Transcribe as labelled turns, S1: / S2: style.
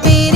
S1: பேர்